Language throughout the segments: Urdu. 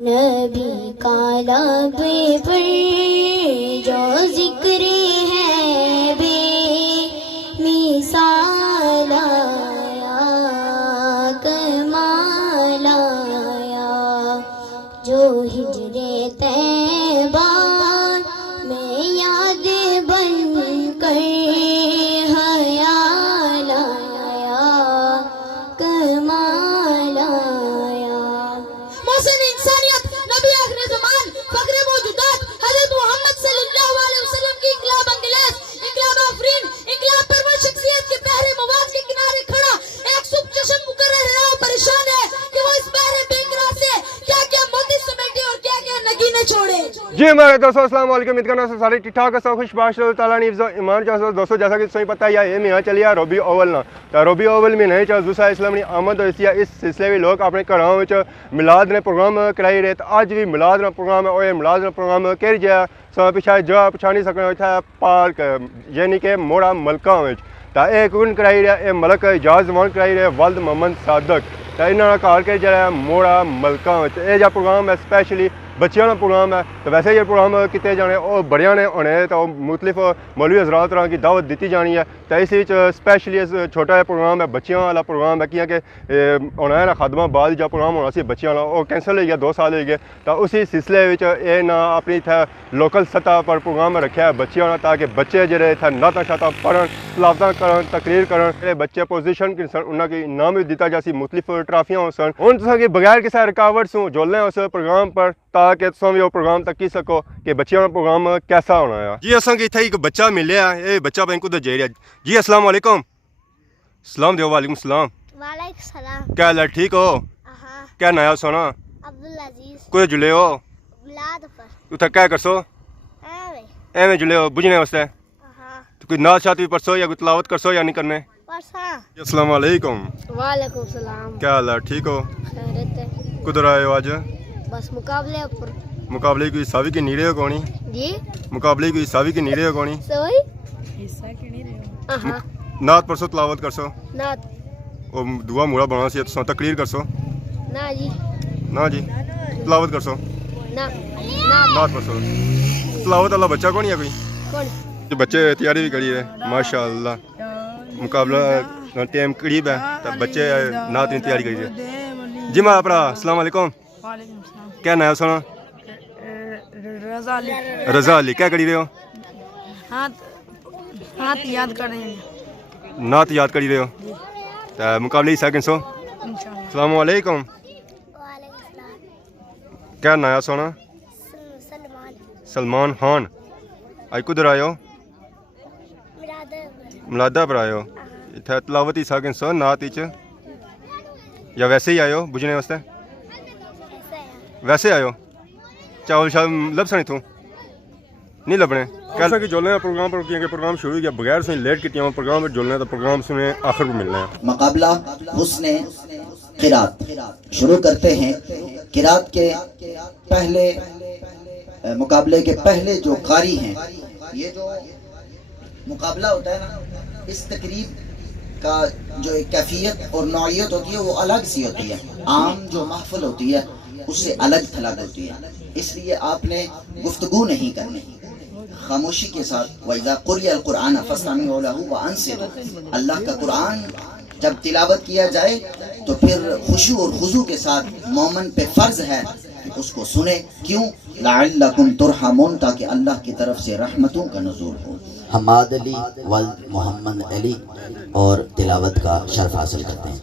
نبی کا لب پر جو ذکر ہے بے مثال آیا، کمال آیا، جو ہجر طیبہ میں یاد بن کر خیال آیا، کمال آیا۔ محسن انسانیت، نبی آخر زمان، فخر موجودات، حضرت محمد صلی اللہ علیہ وسلم کی انقلاب انگیز، انقلاب آفرین، انقلاب پرور شخصیت کے بحر مواد کے کنارے کھڑا ایک صبح چشم مقرر ہے اور پریشان ہے کہ وہ اس بحر بے قرار سے کیا کیا موتی سمیٹے اور کیا کیا نگینے چھوڑے۔ جی ہمارے دوستو السلام علیکم، امید کرنا سارے ٹھیک ٹھاک ہے، خوش باش اللہ تعالیٰ نے حفظ و ایمان چاہتا دوستو، جیسا کہ تمہیں پتہ ہے یہ مہینہ چلیا ربیع اول نا تو ربیع اول میں نہیں چاہ دوسرا اسلام نے آمد ہوئی ہے۔ اس سلسلے میں لوگ اپنے گھروں میں میلاد نے پروگرام کرائی رہے، تو اج بھی میلاد کا پروگرام ہے اور یہ میلاد کا پروگرام کہڑی جگہ سو پیچھے جگہ پچھا نہیں سکنا اتنا پارک یعنی کہ موڑا ملکاں میں تو یہ کون کرائی رہا، یہ ملک اعجاز زمان کرائی رہے ولد محمد صادق، تو انہوں نے گھر کہ جا موڑا ملکاں یہ جا پروگرام ہے اسپیشلی بچیاں کا پروگرام ہے۔ تو ویسے یہ پروگرام کیتے جانے اور بڑیاں نے ہونے تو مختلف مولوی حضرات کی دعوت دیتی جانی ہے، تو اس اسپیشلی چھوٹا جہا پروگرام ہے بچیاں والا پروگرام ہے کہ ہونا ہے نا خادمہ بعد جا پروگرام ہونا سی بچیاں والا وہ کینسل ہو گیا 2 سال ہو گئے، تو اسی سلسلے یہ نہ اپنی لوکل سطح پر پروگرام رکھا ہے بچیاں والا تاکہ بچے جڑے نعتاں شعتاں پڑھن، تلاوتاں کرن، تقریر کرن، جڑے بچے پوزیشن کی سن انہاں کی انعام بھی دیتا جاسی، مختلف ٹرافیاں ہو سن۔ ہن تساں کی بغیر کسی رکاوٹ سوں جولنے اس پروگرام پر تاکہ تساں بھی وہ پروگرام تک کی سکو کہ بچیاں کا پروگرام کیسا ہونا ہے۔ جی اساں کی اتھے ایک بچہ ملیا ہے، یہ بچہ بھائی کدھر جا رہا ہے؟ جی السلام علیکم۔ سلام دیو، وعلیکم السلام۔ وعلیکم السلام۔ کیا حال ہے، ٹھیک ہو؟ ہاں، کیا نیا سونا عبدالعزیز کدھر جلے ہو؟ بلاد پر اتھے کیا کرسو؟ ایویں جلے ہو بجنے واسطے؟ ہاں تو کوئی نعت شات بھی پڑھسو یا کوئی تلاوت کرسو یا نہیں کرنے؟ پرساں۔ السلام علیکم۔ وعلیکم السلام۔ کیا حال ہے، ٹھیک ہو؟ خیریت ہے؟ کدھر آئے ہو آج؟ بس مقابلے اوپر۔ مقابلے کی حسابی کی نیڑے ہو کونی؟ جی مقابلے کی حسابی کی نیڑے ہو کونی؟ سوئی حصہ کی نہیں رہے؟ ہاں نعت پڑھسو، تلاوت کرسو نات اور دعا موڑا بنا سی تو تقریر کرسو؟ نا جی نا جی، تلاوت کرسو، نا نعت پڑھسو، تلاوت والا بچہ کون ہے کوئی؟ کون؟ یہ بچے تیاری بھی کری ہے ماشاء اللہ، مقابلہ ٹائم قریب ہے تو بچے نعت کی تیاری کری ہے۔ جی مارا پرا السلام علیکم۔ وعلیکم السلام۔ کیا نیا سونا؟ رضا علی۔ رضا علی، کیا کری رہے ہو؟ ہاتھ یاد کر رہے ہیں۔ نعت یاد کری رہے ہو تو مقابلے حصہ کنسو؟ انشاءاللہ۔ السلام علیکم۔ وعلیکم السلام۔ کیا نیا سونا؟ سلمان۔ سلمان خان۔ آج کدھر آئے ہو؟ ملادہ پر آئے ہو؟ اتنے تلاوت حصہ کنسو نعت یا ویسے ہی آئے ہو بجنے واسطے؟ ویسے آئے ہو؟ چاول شاول لب سنی تو نہیں لبنے؟ کیسا کہ جولنے پروگرام پر کیونکہ پروگرام شروع ہو گیا بغیر سے لیٹ کیتی ہوں پروگرام پر جولنے تو پروگرام سے آخر کو ملنا ہے۔ مقابلہ حسن قرات شروع کرتے ہیں۔ قرات کے پہلے مقابلے کے پہلے جو قاری ہیں، یہ جو مقابلہ ہوتا ہے نا، اس تقریب کا جو ایک کیفیت اور نوعیت ہوتی ہے وہ الگ سی ہوتی ہے، عام جو محفل ہوتی ہے اس سے الگ تھلگ ہوتی ہے، اس لیے آپ نے گفتگو نہیں کرنی، خاموشی کے ساتھ وَإِذَا قُرِئَ الْقُرْآنَ فَاسْتَمِعُوا لَهُ وَأَنصِتُوا، اللہ کا قرآن جب تلاوت کیا جائے تو پھر خشوع اور خضوع کے ساتھ مومن پہ فرض ہے کہ اس کو سنے، کیوں؟ لَعَلَّكُمْ تُرْحَمُونَ، تاکہ اللہ کی طرف سے رحمتوں کا نزول ہو۔ حماد علی ولد محمد علی اور تلاوت کا شرف حاصل کرتے ہیں۔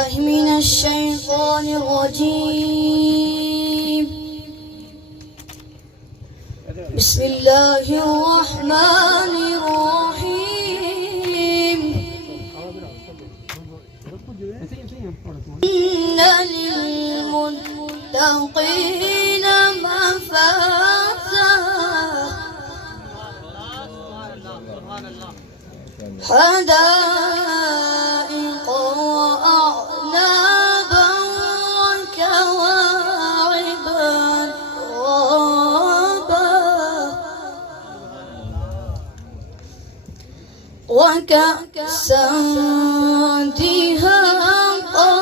بالله من الشيطان الرجيم. بسم الله الرحمن الرحيم. إن للمتقين مفازا حدائق وأعنابا وكواعبا غابا وكأسا دهاقا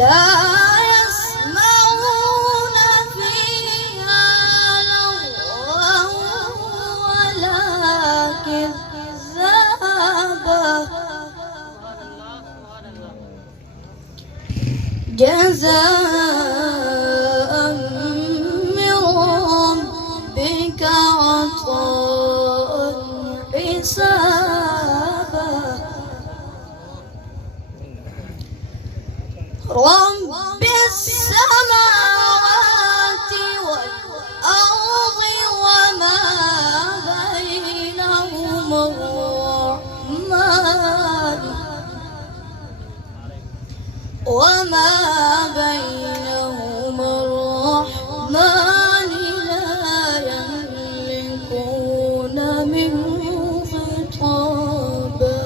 لا يسمعون فيها لغوا ولا كذابا جزاء من ربك عطاء حسابا رب السماوات والأرض وما بينهما الرحمن لا يملكون منه خطابا.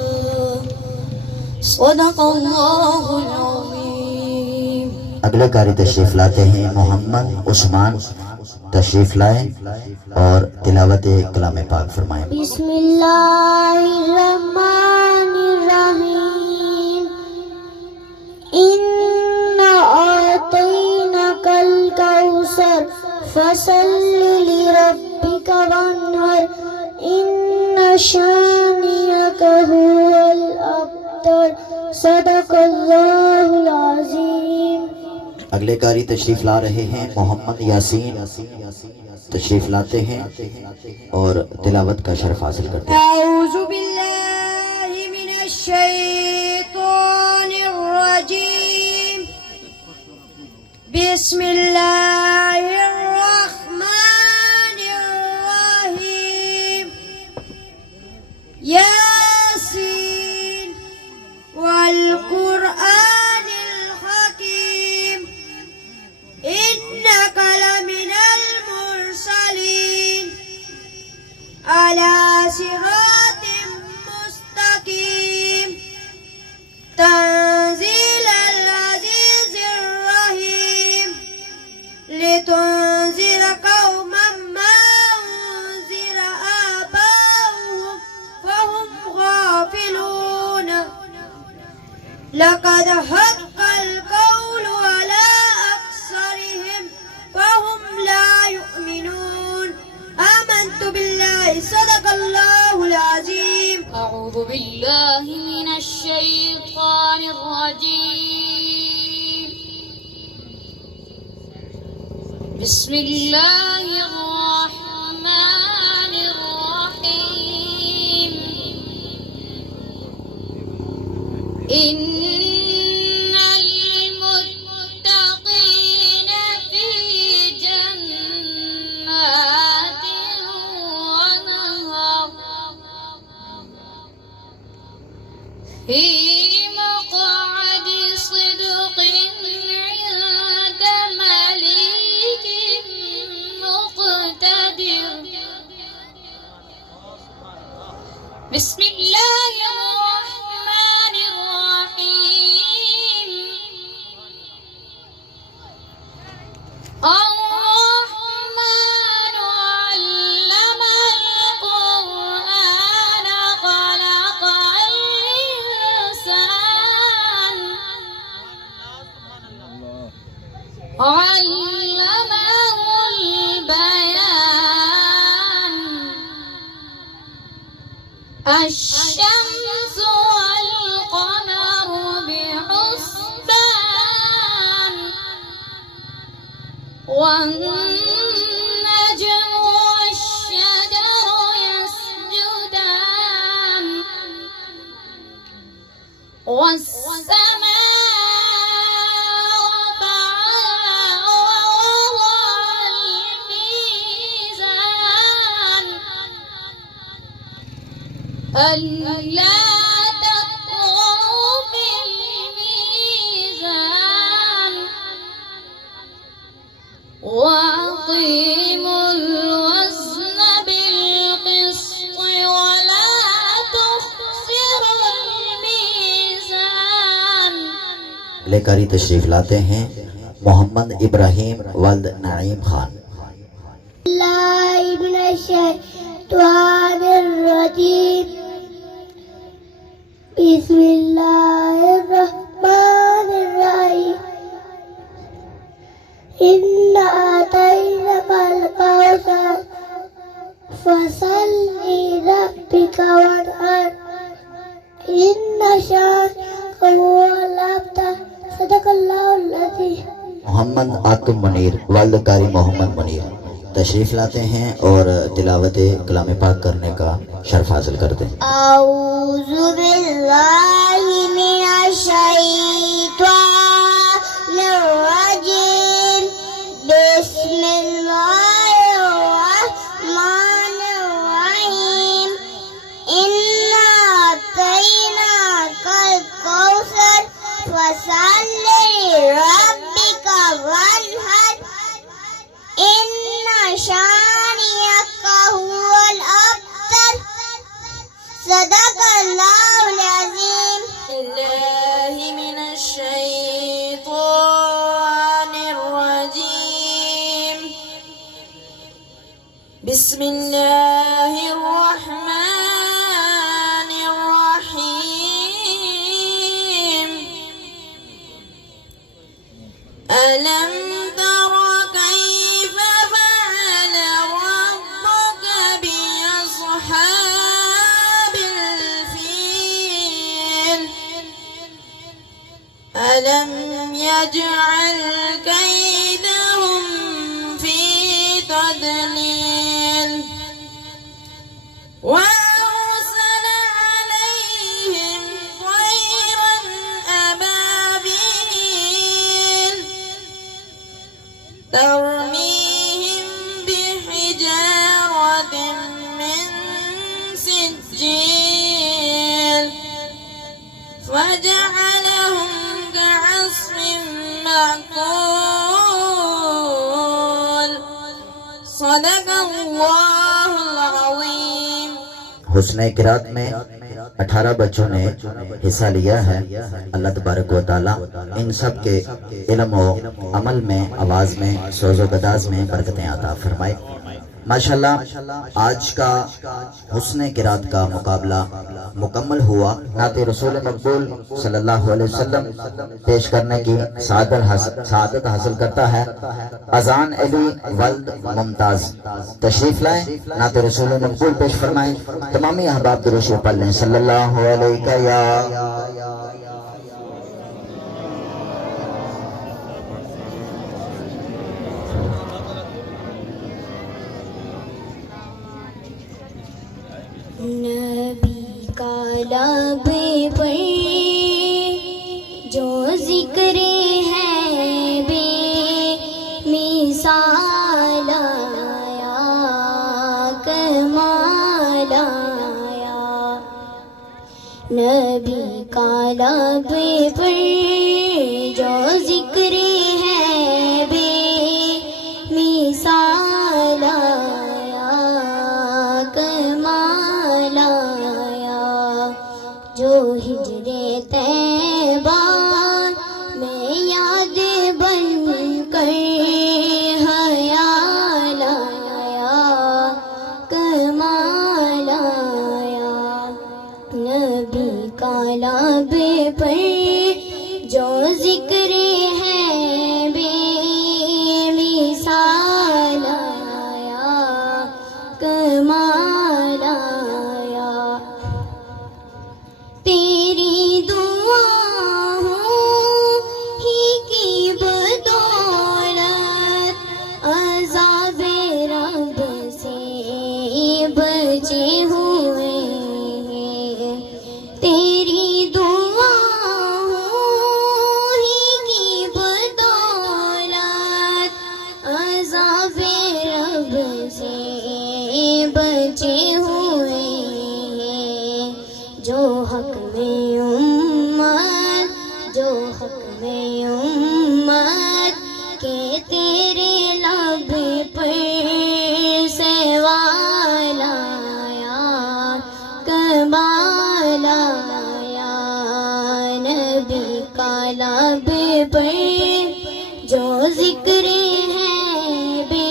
صدق اللہ العظیم. اگلے قاری تشریف لاتے ہیں محمد عثمان، تشریف لائیں اور تلاوت کلام پاک فرمائیں. بسم اللہ الرحمن الرحیم. إنا أعطيناك الكوثر فصل لربك وانحر إن شانئك هو الأبتر. صدق الله العظيم. اگلے قاری تشریف لا رہے ہیں محمد یاسین، تشریف لاتے ہیں اور تلاوت کا شرف حاصل کرتے ہیں. اعوذ باللہ من الشیطان الرجیم. بسم اللہ الرحمن الرحیم. یاسین والقرآن الحکیم إنك لمن المرسلين على صراط مستقيم. تنزيل العزيز الرحيم لتنذر قوما ما أنذر آباؤهم فهم غافلون. لقد حق القول على أكثرهم فهم لا يؤمنون. آمنت بالله. صدق الله العظيم. أعوذ بالله من الشيطان الرجيم. بسم الله الرحمن الرحيم. إن المتقين في جنات ونهر في مقعد صدق عند مليك مقتدر. بسم الله الرحمن الرحيم. الرحمن علم القرآن خلق الإنسان علمه البيان. الشمس والقمر بحسبان والنجم والشجر يسجدان والسماء رفعها ووضع الميزان ألا تطغوا في الميزان وأقيموا الوزن بالقسط ولا تخسروا الميزان. لے کاری تشریف لاتے ہیں محمد ابراہیم والد نعیم خان. الله من الشيطان الرجيم بسم الله الرحمن الرحيم إنا أعطيناك الكوثر فصل لربك وانحر إن شانئك هو الأبتر. صدق الله العظيم. محمد عاطم منیر والد قاری محمد منیر تشریف لاتے ہیں اور تلاوت کلام پاک کرنے کا شرف حاصل کرتے ہیں. أعوذ بالله من الشيطان الرجيم بسم الله الرحمن الرحيم إنا أعطيناك الكوثر فصل لربك وانحر إن شانئك هو الأبتر. صدق الله العظيم. الله من الشيطان الرجيم بسم الله الرحمن الرحيم ألم تر كيف فعل ربك بأصحاب الفيل ألم يجعل كيدهم في تضليل وأرسل عليهم طيرا أبابيل ترميهم بحجارة من سجيل فجعلهم كعصف مأكول. صدق الله العظيم. حسن قرات میں 18 بچوں نے حصہ لیا ہے. اللہ تبارک و تعالیٰ ان سب کے علم و عمل میں، آواز میں، سوز و گداز میں برکتیں عطا فرمائے. ماشاءاللہ آج کا حسن قرات کا مقابلہ مکمل ہوا. نعت رسول مقبول صلی اللہ علیہ وسلم پیش کرنے کی سعادت حاصل کرتا ہے اذان علی ولد ممتاز. تشریف لائیں، نعت رسول مقبول پیش فرمائیں. تمامی احباب درود شریف پڑھ لیں. صلی اللہ علیہ یا نبی کا لب پر جو ذکر ہے بے مثال آیا، کمال آیا. نبی کا لب پر جو ذکر ہے بے مثال آیا، کمال آیا. جو ہجر طیبہ میں یاد بن کر خیال آیا، کمال آیا. نبی کا لب پر جو ذکر ہے بے مثال آیا، کمال آیا. تیری دعاؤں ہی کی بدولت عذاب رب سے بچے ہوئے ہیں. تیری دعاؤں میں امت جو حق میں امت کہ تیرے لب پر سے والا یا کمال آیا نبی کا لب پر جو ذکر ہے بے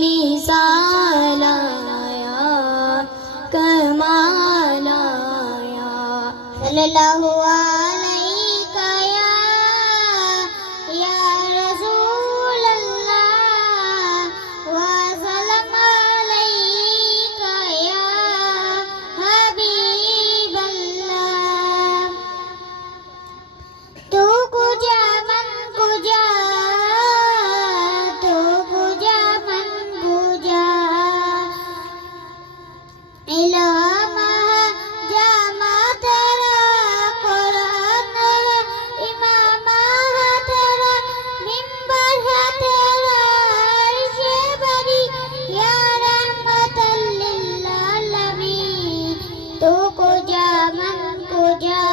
مثال آیا کمال آیا صلی اللہ علیہ یا رسول اللہ وسلم علیک یا حبیب اللہ تو کجا من کجا تو کجا من کجا علم جامع تیرا قرآن ہے امام ہے تیرا منبر ہے تیرا عرش بری یا رحمت للعالمین تو کجا من کجا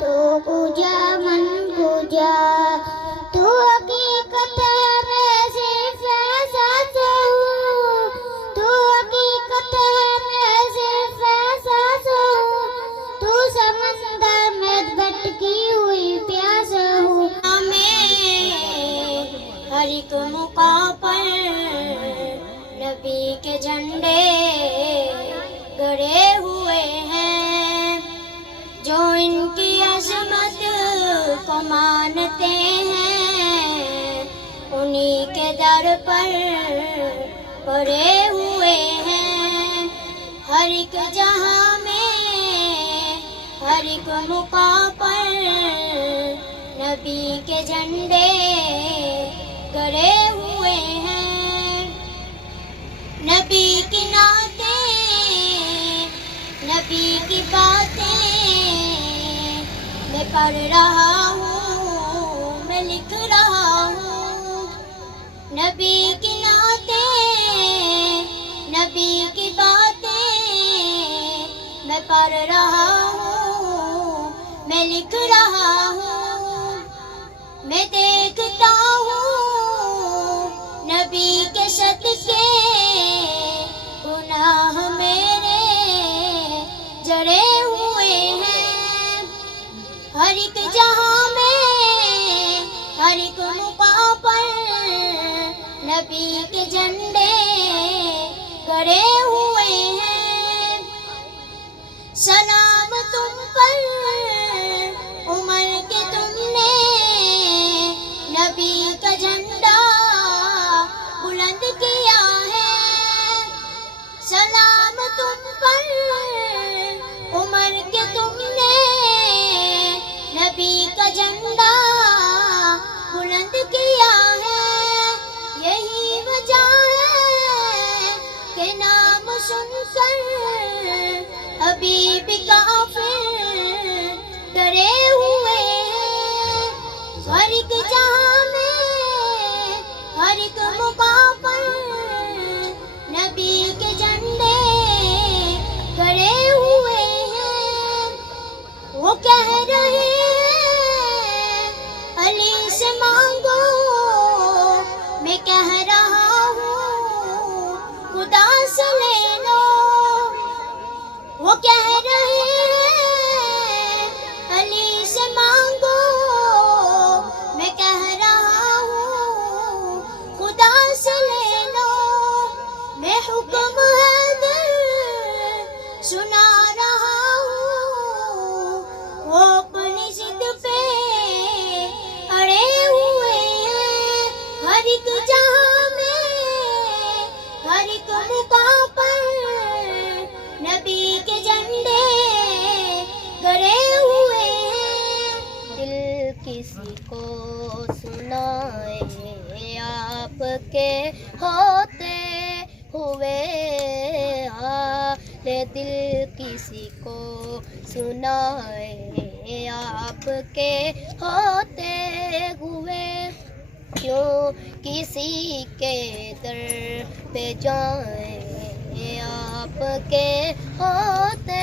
تو کجا من کجا تو حقیقت ہے میں صرف احساس ہوں تو حقیقت ہے میں صرف احساس ہوں تو سمندر میں بھٹکی ہوئی پیاس ہوں میں ہر ایک موقع پر نبی کے جھنڈے گڑے ہوئے ہیں جو ان کی عظمت کو مانتے ہیں انہی کے در پر پڑے ہوئے ہیں ہر ایک جہاں میں ہر ایک موقع پر نبی کے جھنڈے گڑے ہوئے ہیں نبی کی نعتیں نبی کی باتیں میں پڑھ رہا ہوں میں لکھ رہا ہوں نبی کی نعتیں نبی کی باتیں میں پڑھ رہا ہوں میں لکھ رہا ہوں میں دیکھتا ہوں نبی کے صدقے گناہ میرے جڑے ہوئے ہیں ہر ایک جہاں میں ہر ایک موقع پر نبی کے جھنڈے گڑے ہوئے ہیں سلام تم پر عمر کے تم نے نبی کا جھنڈا بلند کیا ہے سلام تم پر عمر کے تم نے نبی کا جھنڈا بلند کیا ہے یہی وجہ ہے کہ نام سن کر حبیب کافر ڈرے ہوئے ہیں ہر ایک جہاں میں ہر ایک موقع پر نبی کے جھنڈے گڑے ہوئے ہیں وہ کہہ رہے ہیں علی سے مانگو میں کہہ رہا ہوں خدا سے لے لو وہ کہہ رہے ہیں علی سے مانگو میں کہہ رہا ہوں خدا سے لے لو میں حکم حیدر سنا رہا ہوں وہ اپنی ضد پہ اڑے ہوئے ہیں ہر ایک جہاں میں ہر ایک موقع پر نبی کے جھنڈے گڑے ہوئے ہیں دل کسی کو سنائے آپ کے ہوتے ہوئے دل کسی کو سنائے آپ کے ہوتے ہوئے کیوں کسی کے در پہ جائیں آپ کے ہوتے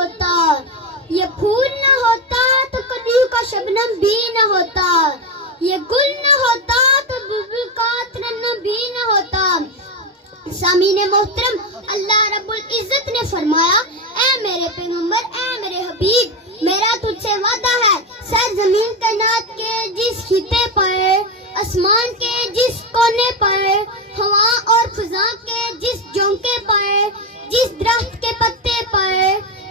ہوتا, یہ پھول نہ ہوتا تو کلیوں کا شبنم بھی نہ ہوتا, یہ گل نہ ہوتا تو بلبل کا ترنم بھی نہ ہوتا. سامعین محترم, اللہ رب العزت نے فرمایا, اے میرے پیغمبر, اے میرے حبیب, میرا تجھ سے وعدہ ہے, سر زمین کائنات کے جس خطے پر, آسمان کے جس کونے پر, ہوا اور فضا کے جس جھونکے پر, جس درخت کے پتے پر,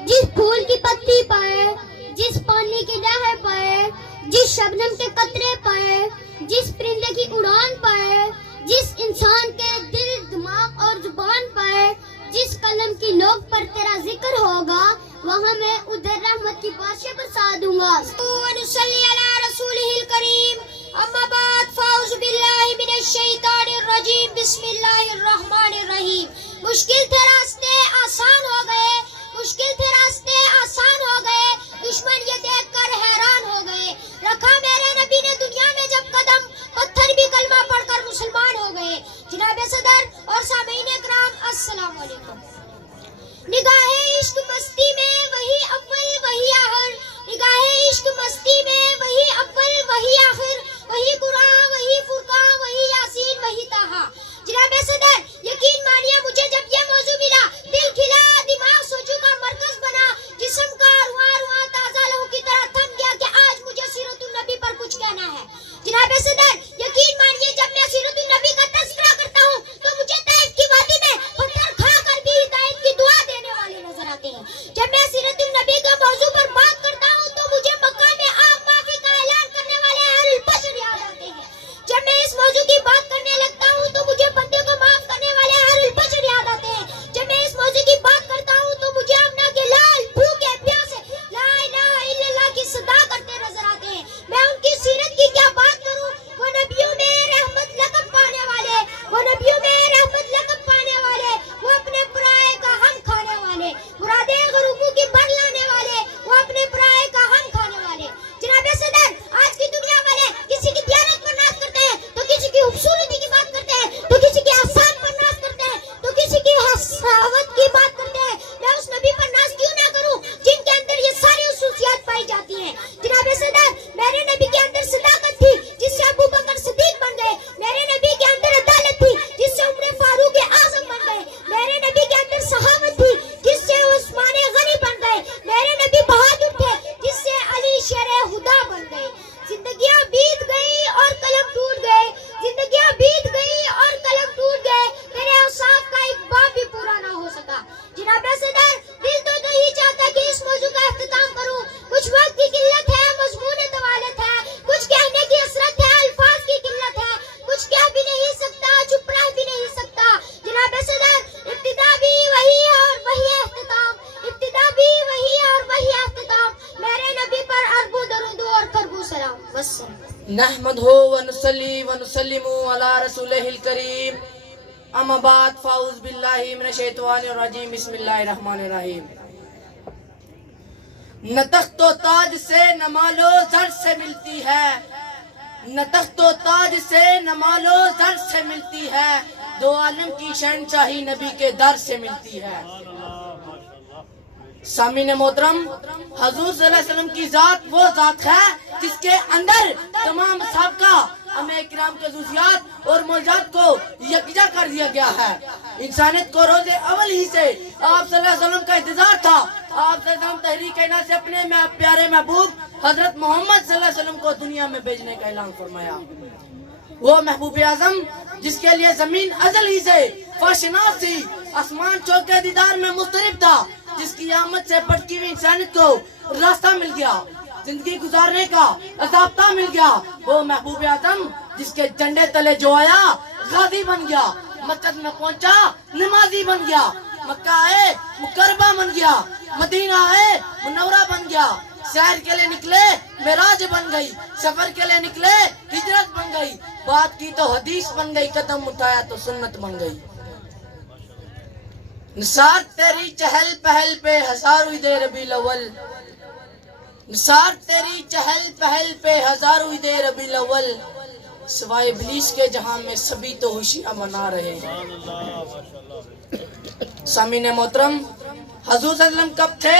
جس پھول کی پتی پر, جس پانی کی لہر پر, جس شبنم کے قطرے پر, جس پرندے کی اڑان پر, جس انسان کے دل, دماغ اور زبان پر, جس قلم کی لوگ پر تیرا ذکر ہوگا, وہاں میں ادھر رحمت کی بارشیں برسا دوں گا. ونصلی علی رسولہ الکریم. اما بعد فاعوذ باللہ من الشیطان الرجیم. بسم اللہ الرحمن الرحیم. مشکل تھے راستے آسان ہو گئے, مشکل تھے راستے آسان ہو گئے, دشمن یہ دیکھ کر حیران ہو گئے. رکھا میرے نبی نے دنیا میں جب قدم, پتھر بھی کلمہ پڑھ کر مسلمان ہو گئے. جناب صدر اور سامعین اکرام, السلام علیکم. نگاہ عشق مستی میں وہی اول وہی آخر, نگاہ عشق مستی میں وہی اول وہی آخر, وہی قرآن وہی فرقان وہی یاسین وہی طٰہٰ. جناب صدر یقین مانیے مجھے جب یہ موضوع ملا, دل کھلا, دماغ سوچوں کا مرکز بنا, جسم کا رواں تازہ لہو کی طرح تھم گیا کہ آج مجھے سیرت النبی پر کچھ کہنا ہے. جناب صدر یقین مانیے جب میں سیرت النبی کا تذکرہ کرتا ہوں تو مجھے طائف کی وادی میں پتھر کھا کر بھی ہدایت کی دعا دینے والے نظر آتے ہیں. جب میں سیرت النبی کے موضوع پر بات کرتا ہوں تو مجھے مکہ میں عام معافی کا اعلان کرنے والے اہل البشر یاد آتے ہیں. جب میں اس موضوع کی بات کرنے لگتا ہوں تو مجھے بندے کو معاف کرنے والے اہل البشر یاد آتے ہیں. جب میں اس موضوع کی بات کرتا ہوں تو مجھے امنا کے لال بھوکے پیاسے لا الہ الا اللہ کی صدا کرتے نظر آتے ہیں. میں ان کی سیرت کی کیا بات کروں, وہ نبیوں میں رحمت لقب پانے والے, وہ نبیوں میں رحمت لقب پانے والے, وہ اپنے پرائے کا ہم کھانے والے, مرادیں غروبوں کی بڑھ لانے والے, وہ اپنے پرائے کا ہم کھانے والے. جناب صدر آج کی دنیا والے کسی کی دیانت پر ناز کرتے ہیں, تو کسی کی خوبصورتی کی بات کرتے ہیں, تو کسی کے احسان پر ناز کرتے ہیں, تو کسی کی حساوت کی بات کرتے ہیں. میں اس نبی پر ناز کیوں نہ کروں جن کے اندر یہ ساری خصوصیات پائی جاتی ہیں. جناب صدر میرے نبی کے اندر صداقت تھی جس سے ابو بکر صدیق بن گئے, میرے نبی کے اندر عدالت تھی جس سے عمر فاروق اعظم بن گئے, میرے نبی کے اندر سخاوت تھی جس سے عثمان غنی بن گئے, میرے نبی بہادر تھے جس سے علی شیر خدا بن گئے. زندگیاں بیت گئی اور قلم ٹوٹ گئے, زندگیاں بیت گئی اور قلم ٹوٹ گئے, میرے اوصاف کا ایک باب بھی پورا نہ ہو سکا. جناب صدر دل تو نہیں چاہتا کہ اس موضوع کا اختتام کروں, کچھ وقت کی قلت ہے, مضمون طوالت ہے, کچھ کہنے کی حسرت ہے, الفاظ کی قلت ہے, کچھ کہہ بھی نہیں سکتا, چپ رہ بھی نہیں سکتا. جناب صدر ابتدا بھی وہی اور وہی اختتام, ابتدا بھی وہی اور وہی اختتام, میرے نبی پر اربوں درود اور کربوں سلام. نحمدہ ونصلی ونسلم علی رسولہ الکریم. اما بعد فاعوذ باللہ من الشیطان الرجیم. بسم اللہ الرحمن الرحیم. نہ تخت و تاج سے نہ مال و زر سے ملتی ہے, نہ تخت و تاج سے نہ مال و زر سے ملتی ہے, دو عالم کی شہنشاہی نبی کے در سے ملتی ہے. سامعین محترم, حضور صلی اللہ علیہ وسلم کی ذات وہ ذات ہے جس کے اندر تمام سابقہ انبیاء کرام کے خصوصیات اور معجزات کو یکجا کر دیا گیا ہے. انسانیت کو روز اول ہی سے آپ صلی اللہ علیہ وسلم کا انتظار تھا. آپ صلی اللہ علیہ وسلم تحریک کائنات سے اپنے پیارے محبوب حضرت محمد صلی اللہ علیہ وسلم کو دنیا میں بھیجنے کا اعلان فرمایا. وہ محبوب اعظم جس کے لیے زمین ازل ہی سے فرشناس تھی, آسمان چوکے دیدار میں مضطرب تھا, جس کی آمد سے بھٹکی ہوئی انسانیت کو راستہ مل گیا, زندگی گزارنے کا ضابطہ مل گیا. وہ محبوب اعظم جس کے جھنڈے تلے جو آیا غازی بن گیا, مسجد میں پہنچا نمازی بن گیا, مکہ آئے مکرمہ بن گیا, مدینہ آئے منورہ بن گیا, سیر کے لیے نکلے معراج بن گئی, سفر کے لیے نکلے ہجرت بن گئی, بات کی تو حدیث بن گئی, قدم اٹھایا تو سنت بن گئی. نثار تیری چہل پہل پہ ہزار ہوئی دے ربیع الاول, نثار تیری چہل پہل پہ ہزار ہوئی دے ربیع الاول, سوائے ابلیس کے جہاں میں سبھی تو خوشیاں منا رہے ہیں. سامعین محترم, حضور صلی اللہ علیہ وسلم کب تھے